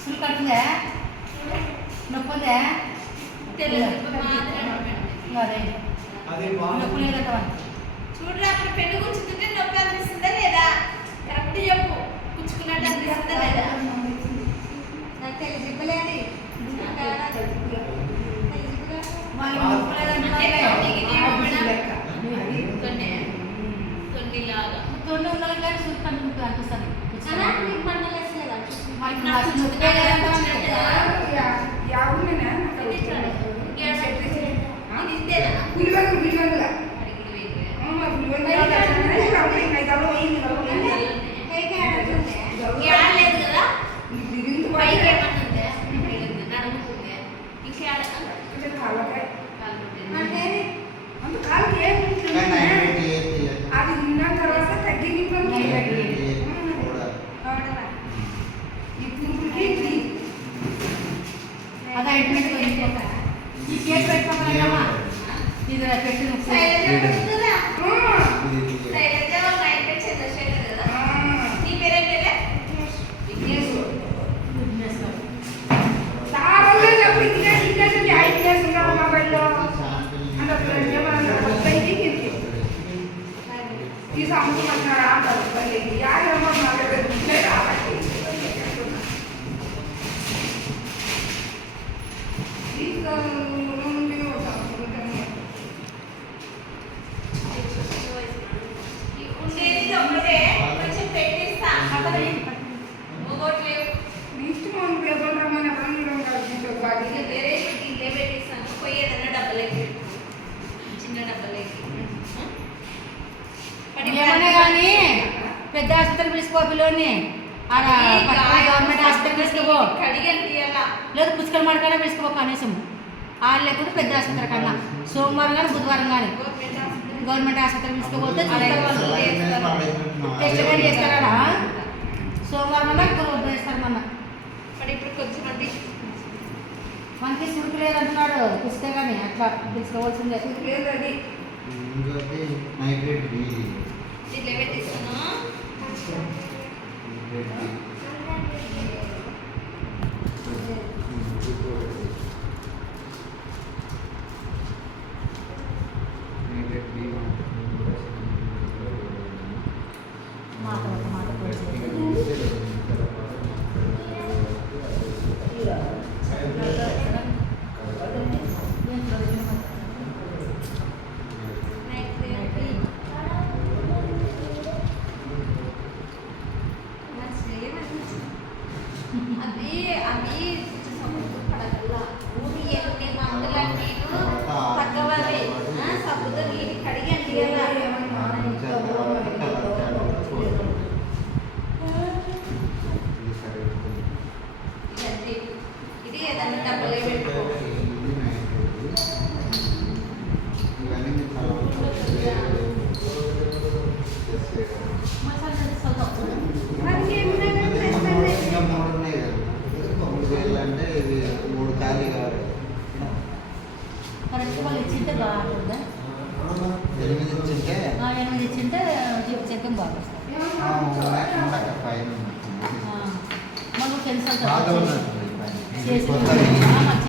సులు కట్టిందా నొప్పుందా నొప్పు లేదట చూడరా అక్కడ పెన్ను కూర్చుంటే నొప్పి అనిపిస్తుందా లేదా కరెక్ట్ చెప్పు కూర్చుకున్నట్టు అనిపిస్తుందా లేదా నాకు తెలిసిపోలేదు ఏమన్నా కానీ పెద్ద హాస్పిటల్ పిలుచుకో పిల్లోని గవర్నమెంట్ హాస్పిటల్ పిలుచుకోపో లేదు పుష్కల మడకనే పిలుచుకోపో కనీసం వాళ్ళు లేకుండా పెద్ద ఆసుపత్రి కన్నా సోమవారం కానీ బుధవారం కానీ గవర్నమెంట్ ఆసుపత్రి పిలుచుకోపోతే టెస్ట్ కానీ చేస్తారా సోమవారం అన్నా వేస్తారు మొన్న ఇప్పుడు కొంచెం మనకి సురుకు లేదంటున్నాడు పుస్తే కానీ అట్లా తీసుకోవాల్సిందే లేదు అది ఎనిమిది ఇచ్చింటే చెక్కం బాగా వస్తుంది.